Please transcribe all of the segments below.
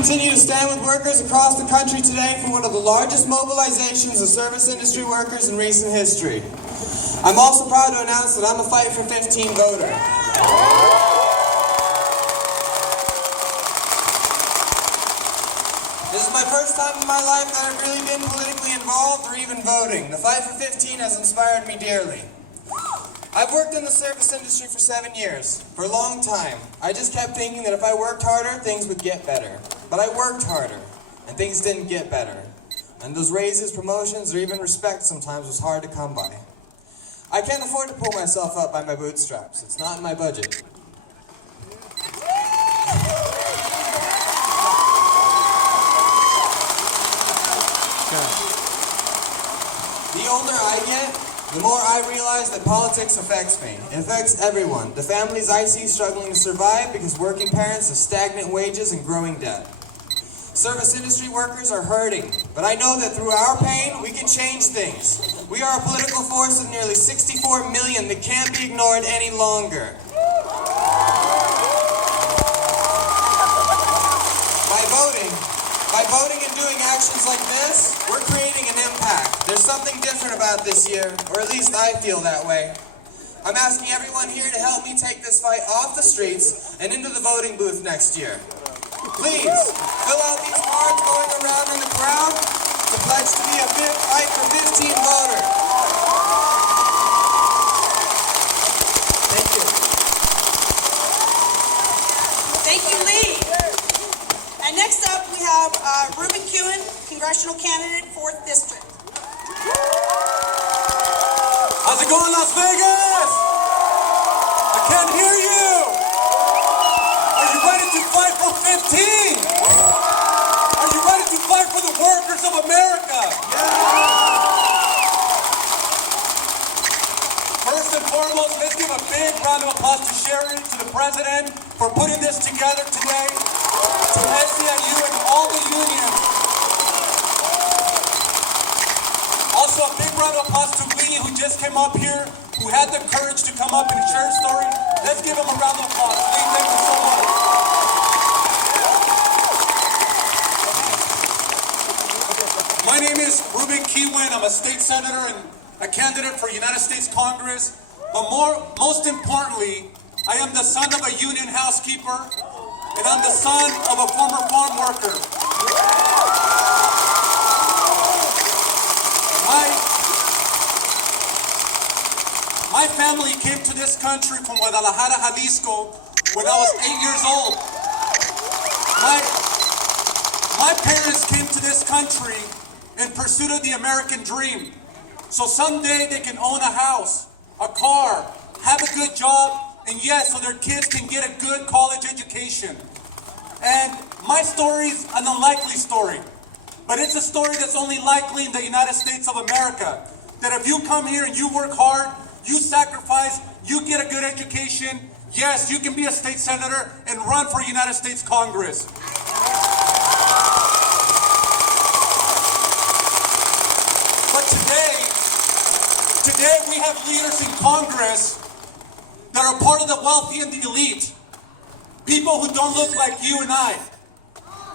continue to stand with workers across the country today for one of the largest mobilizations of service industry workers in recent history. I'm also proud to announce that I'm a Fight for 15 voter. This is my first time in my life that I've really been politically involved or even voting. The Fight for 15 has inspired me dearly. I've worked in the service industry for 7 years, for a long time. I just kept thinking that if I worked harder, things would get better. But I worked harder, and things didn't get better. And those raises, promotions, or even respect sometimes was hard to come by. I can't afford to pull myself up by my bootstraps. It's not in my budget. The older I get, the more I realize that politics affects me. It affects everyone. The families I see struggling to survive because working parents have stagnant wages and growing debt. Service industry workers are hurting, but I know that through our pain, we can change things. We are a political force of nearly 64 million that can't be ignored any longer. By voting and doing actions like this, we're creating an impact. There's something different about this year, or at least I feel that way. I'm asking everyone here to help me take this fight off the streets and into the voting booth next year. Please, fill out these cards going around in the crowd to pledge to be a Fight for 15 voter. Thank you. Thank you, Lee. And next up, we have Ruben Kihuen, congressional candidate, 4th District. How's it going, Las Vegas? I can't hear you. Are you ready to fight for 15? Are you ready to fight for the workers of America? First and foremost, let's give a big round of applause to Sherry, to the president, for putting this together today, to SEIU and all the unions. Also, a big round of applause to Lee, who just came up here, who had the courage to come up and share his story. Let's give him a round of applause. Lee, thank you so much. My name is Ruben Kihuen. I'm a state senator and a candidate for United States Congress. But most importantly, I am the son of a union housekeeper, and I'm the son of a former farm worker. My family came to this country from Guadalajara, Jalisco, when I was 8 years old. My parents came to this country in pursuit of the American dream. So someday they can own a house, a car, have a good job, and yes, so their kids can get a good college education. And my story's an unlikely story, but it's a story that's only likely in the United States of America. That if you come here and you work hard, you sacrifice, you get a good education, yes, you can be a state senator and run for United States Congress. But today we have leaders in Congress that are part of the wealthy and the elite. People who don't look like you and I.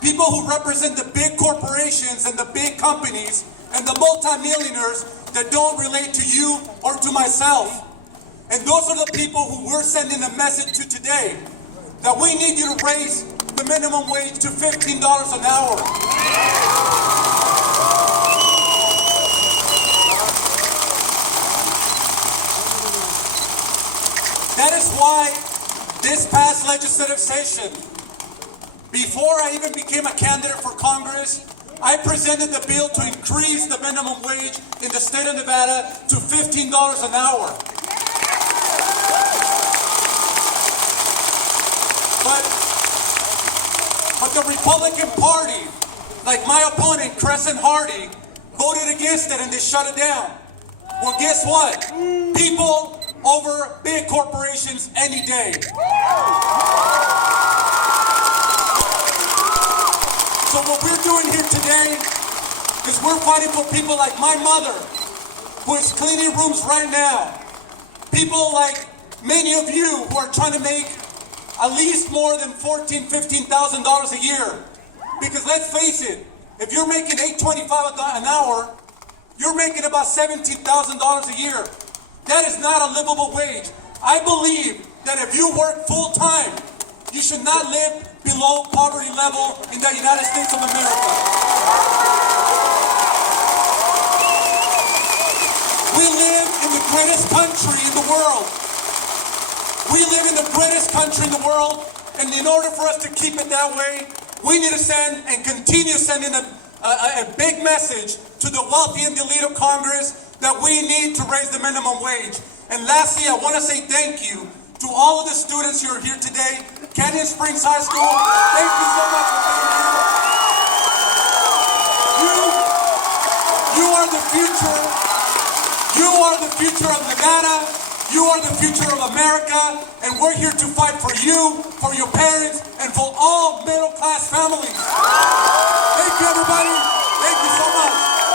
People who represent the big corporations and the big companies and the multimillionaires that don't relate to you or to myself. And those are the people who we're sending a message to today, that we need you to raise the minimum wage to $15 an hour. That is why this past legislative session, before I even became a candidate for Congress, I presented the bill to increase the minimum wage in the state of Nevada to $15 an hour. But the Republican Party, like my opponent, Crescent Hardy, voted against it and they shut it down. Well, guess what? People over big corporations any day. So what we're doing here today is we're fighting for people like my mother, who is cleaning rooms right now. People like many of you who are trying to make at least more than $14,000, $15,000 a year. Because let's face it, if you're making $8.25 an hour, you're making about $17,000 a year. That is not a livable wage. I believe that if you work full time, you should not live below poverty level in the United States of America. We live in the greatest country in the world. We live in the greatest country in the world, and in order for us to keep it that way, we need to send and continue sending a big message to the wealthy and the elite of Congress that we need to raise the minimum wage. And lastly, I want to say thank you to all of the students who are here today. Canyon Springs High School, thank you so much for being here. You are the future. You are the future of Nevada. You are the future of America, and we're here to fight for you, for your parents, and for all middle-class families. Thank you, everybody. Thank you so much.